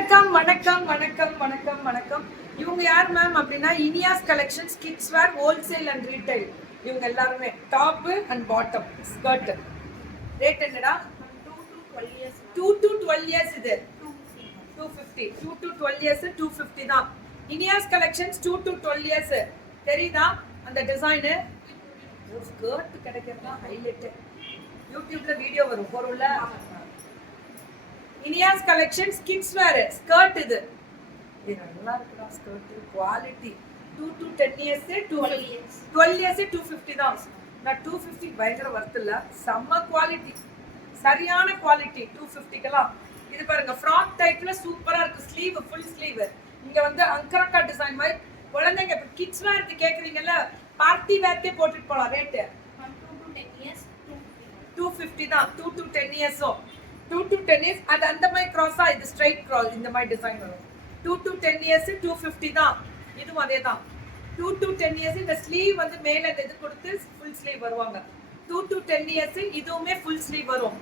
வணக்கம் வணக்கம் வணக்கம் வணக்கம் வணக்கம். இவங்க யார் மேம் அப்படின்னா Iniya's collections kids where wholesale and retail. இவங்க எல்லாருமே top and bottom skirt. Rate என்னடா? 2 to 12 years இது 250. 2 to 12 years 250 தான். Iniya's collections 2 to 12 years. தெரியுதா அந்த டிசைன்? ஸ்கர்ட் கிடைக்கிறதா ஹைலைட். யூடியூப்ல வீடியோ வரும் பொருள்ல. இனியாஸ் கலெக்ஷன்ஸ் கிட்ஸ் வேர் ஸ்கர்ட் இது நல்லா இருக்குடா skirt quality 2 to 10 years 12 years 250 தான். நான் 250 பயங்கர வர்த் இல்ல, செம்ம குவாலிட்டி, சரியான குவாலிட்டி 250க்கெல்லாம். இது பாருங்க ஃப்ராக் டைப்ல சூப்பரா இருக்கு. Sleeve full sleeve. இங்க வந்து அங்கரக்கா டிசைன் மாதிரி குழந்தைங்க இப்ப கிட்ஸ் வேர்க்கு கேக்குறீங்கல்ல, பார்ட்டி வேர்க்கே போட்டுட்டு போலாம். ரேட் 250 தான். 2 to 10 years 2 to 10 years அது அந்த மாதிரி கிராஸா இது ஸ்ட்ரைட் கிராஸ் இந்த மாதிரி டிசைன் வரும். 2 to 10 years 250 தான். இதுவும் அதே தான். 2 to 10 years இந்த ஸ்லீவ் வந்து மேல இது கொடுத்து ஃபுல் ஸ்லீவ் வருவாங்க. 2 to 10 years இதுவுமே ஃபுல் ஸ்லீவ் வரும்.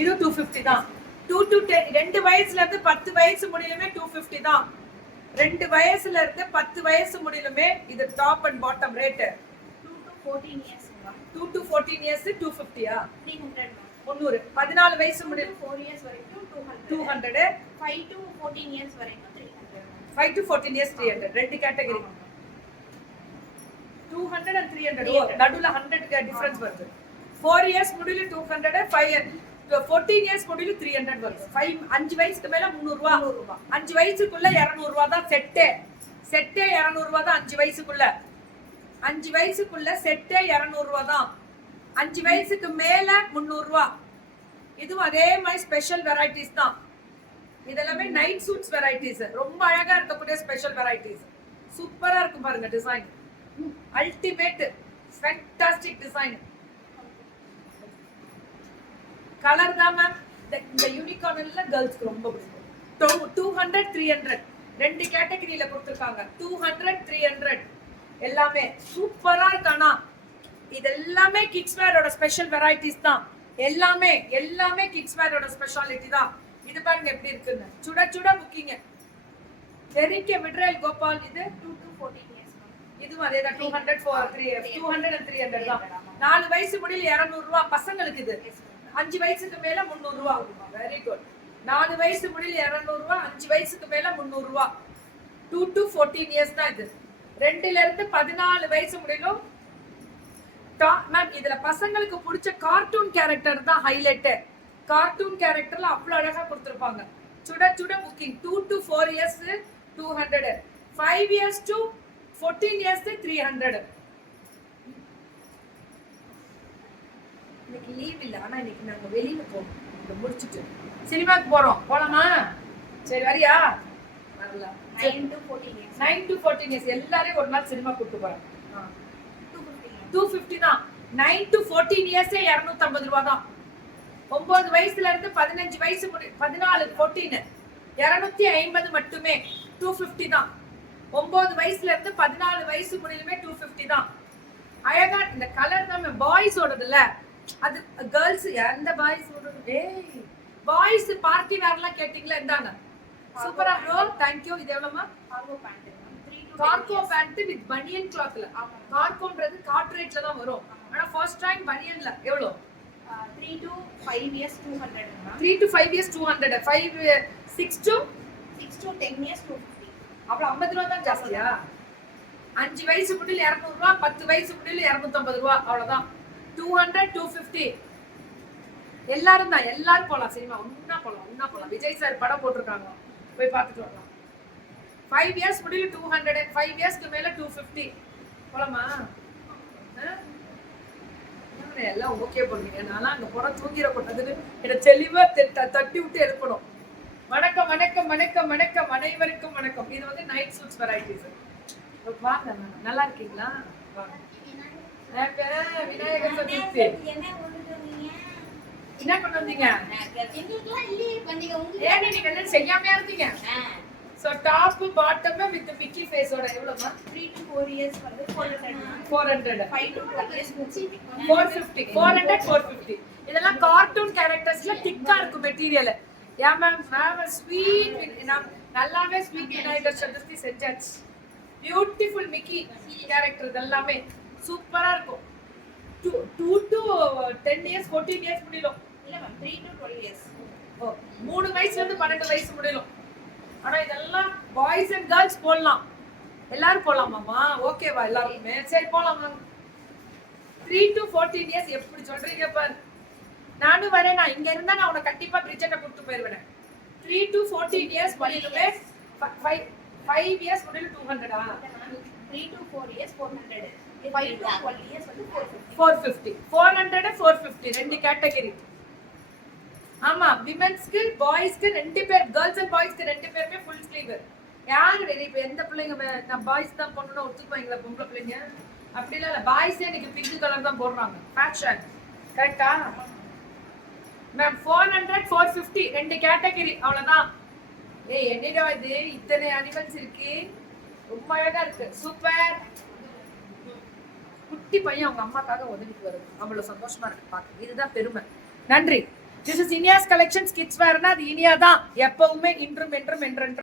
இது 250 தான். 2 to 10 2 வயசுல இருந்து 10 வயசு முடியலுமே 250 தான். 2 வயசுல இருந்து 10 வயசு முடியலுமே இது top and bottom rate 2 to 14 years 250யா 300 300. 14 வயசு முடிய 4 years வரைக்கும் 200. 5 to 14 years வரைக்கும் 300. 5 to 14 years 300. ரெண்டு கேட்டகரி 200 and 300. நடுவுல 100 டிஃபரன்ஸ் வருது. 4 years முடியல 200, 14 years முடியல 300 வருது. 5 வயசுக்கு மேல 300 ரூபாய். 5 வயசுக்குள்ள 200 ரூபாய் தான் செட்டே. செட்டே 200 ரூபாய் தான் 5 வயசுக்குள்ள. 5 வயசுக்குள்ள செட்டே 200 ரூபாய் தான். 5 வயசுக்கு மேல 300 ரூபாய். இதுவும் அதே மாதிரி ஸ்பெஷல் வெரைட்டிஸ் தான். இதெல்லாமே நைட் சூட்ஸ் வெரைட்டிஸ். ரொம்ப அழகா இருக்கக்கூடிய ஸ்பெஷல் வெரைட்டிஸ். சூப்பரா இருக்கும் பாருங்க design. Ultimate fantastic design. Colour தான் மேம். இந்த யூனிகார்ன்ல கேர்ள்ஸ்க்கு ரொம்ப பிடிக்கும். 200 300 ரெண்டு கேட்டகரியில கொடுத்திருக்காங்க. 200 300 எல்லாமே சூப்பரா இருக்கானா. இதெல்லாமே கிட்ஸ் வேரோட ஸ்பெஷல் வெரைட்டிஸ் தான். எல்லாமே கிட்ஸ் வேரோட ஸ்பெஷாலிட்டி தான். இது பாருங்க எப்படி இருக்குன்னு. சுட சுட புக்கிங். தெரிக்க விட்ரேல் கோபால். இது 2 to 14 years. இதுவும் அதே தான். 200 for 200 and 300 தான். 4 வயசு முடியல 200 ரூபாய் பசங்களுக்கு. இது 5 வயசுக்கு மேல 300 ரூபாய். Very good. 4 வயசு முடியல 200 ரூபாய், 5 வயசுக்கு மேல 300 ரூபாய். 2 to 14 years தான் இது. 2ல இருந்து 14 வயசு முடியலும் மேம். இதுல பசங்களுக்கு பிடிச்ச கார்ட்டூன் கேரக்டர் தான் ஹைலைட். கார்ட்டூன் கேரக்டர்ல அவ்வளவு அழகா கொடுத்திருப்பாங்க. சுட சுட booking. 2 to 4 years 200, 5 years to 14 years 300. இன்னைக்கு லீவ் இல்ல, ஆனா இன்னைக்கு நாங்க வெளியில போறோம். இத முடிச்சிட்டு சினிமாக்கு போறோம். போலாமா? சரி வரியா? வரலாம். 9 to 14 years. 9 to 14 years எல்லாரையும் ஒரு நாள் சினிமா கூட்டிட்டு போறேன். 250 தான். 9 to 14 years 250 ரூபாய் தான். 9 வயசுல இருந்து 15 வயசு 14 250 மட்டுமே. 250 தான். 9 வயசுல இருந்து 14 வயசு முடியலுமே 250 தான். அழகா இந்த கலர் தான் பாய்ஸோடதுல. அது கேர்ள்ஸ் எந்த பாய்ஸோட? ஏய் பாய்ஸ் பார்ட்டி வேர்லாம் கேட்டிங்களா? இந்தாங்க சூப்பரா ப்ரோ. Thank you. இது எவ்வளவுமா? cargo pant. 3 to cargo pant with banian கிளாத்ல. கார்கோன்றது காட் ரேட்ல தான் வரும். ஆனா ஃபர்ஸ்ட் டைம் பனியன்ல எவ்வளவு? 3 to 5 years 200. 3 to 5 years 200. 6 to 10 years 250. அப்புறம் 50 ரூபாய் தான் ஜாஸ்தியா? 5 வயசு முடியல 200 ரூபாய், 10 வயசு முடியல 250 ரூபாய். அவ்வளவுதான். 200 250 எல்லாரும் தான். எல்லாரும் போலாம் சினிமா. ஒண்ணா போலாம். விஜய் சார் படம் போட்டிருக்காங்க, போய் பார்த்துட்டு வரலாம். 5 years முடியல 200, 5 yearsக்கு மேல 250. போலாமா? எல்லாம் ஓகே பண்ணுவீங்க. நான்லாம் அங்க போற தூங்கிட கூடாதுன்னு என்ன தெளிவா தட்டி விட்டு எடுக்கணும். வணக்கம் வணக்கம் வணக்கம் வணக்கம் அனைவருக்கும் வணக்கம். இது வந்து நைட் சூட்ஸ் வெரைட்டிஸ். வாங்க, நல்லா இருக்கீங்களா? வாங்க. விநாயகர் சதுர்த்தி என்ன கொண்டு வந்தீங்க? ஏன் நீங்க என்ன செய்யாமையா இருந்தீங்க? So top bottom with Mickey face oda evlama? 3 to 4 years வந்து 400. 5 to 12 years 450. 400 450. இதெல்லாம் கார்ட்டூன் கேரக்டர்ஸ்ல திக்கா இருக்கும் மெட்டீரியல். யா மேம் ஸ்வீட் நல்லாவே ஸ்வீட் விநாயகர் சதுர்த்தி செஞ்சாச்சு. பியூட்டிஃபுல் மிக்கி கேரக்டர் எல்லாமே சூப்பரா இருக்கும். 2 to 10 years 14 years முடியலும். இல்ல மேம் 3 to 12 years. ஓ 3 வயசுல இருந்து 12 வயசு முடியலும். ஆனா இதெல்லாம் பாய்ஸ் அண்ட் கேர்ள்ஸ் போடலாம். எல்லாரும் போலாமாமா? ஓகேவா எல்லாருமே? சரி போலாம் மேம். 3 to 14 years எப்படி சொல்றீங்க பாரு. நானும் வரேன். நான் இங்க இருந்தா நான் உன கண்டிப்பா பிரிட்ஜெட்ட கூட்டிட்டு போயிருவேன். 3 to 14 years முடியலுமே 5 years முடியல 200 ஆ? 3 to 4 years 400. 5 to 12 years வந்து 450. 400 450 ரெண்டு கேட்டகரி. ஆமா விமென்ஸ்க்கு பாய்ஸ்க்கு ரெண்டு பேர், கேர்ள்ஸ் அண்ட் பாய்ஸ்க்கு ரெண்டு பேருமே ஃபுல் ஸ்லீவ். யாரு இப்ப எந்த பிள்ளைங்க நான் பாய்ஸ் தான் போடணும்னு ஒத்துக்குவாங்களா பொம்பளை பிள்ளைங்க? அப்படி இல்ல பாய்ஸே இன்னைக்கு பிங்க் கலர் தான் போடுறாங்க ஃபேஷன். கரெக்டா மேம்? 400 450 ரெண்டு கேட்டகரி அவ்வளவுதான். ஏய் என்னடா இது இத்தனை அனிமல்ஸ் இருக்கு, ரொம்ப அழகா இருக்கு, சூப்பர். குட்டி பையன் அவங்க அம்மாக்காக உதவிட்டு வருது, அவ்வளவு சந்தோஷமா இருக்கு பாக்க. இதுதான் பெருமை. நன்றி. திஸ் இஸ் இனியாஸ் கலெக்ஷன்ஸ் கிட்ஸ் வேர்னா அது இனியா தான் எப்பவுமே இன்றும் என்றும் என்றென்றும்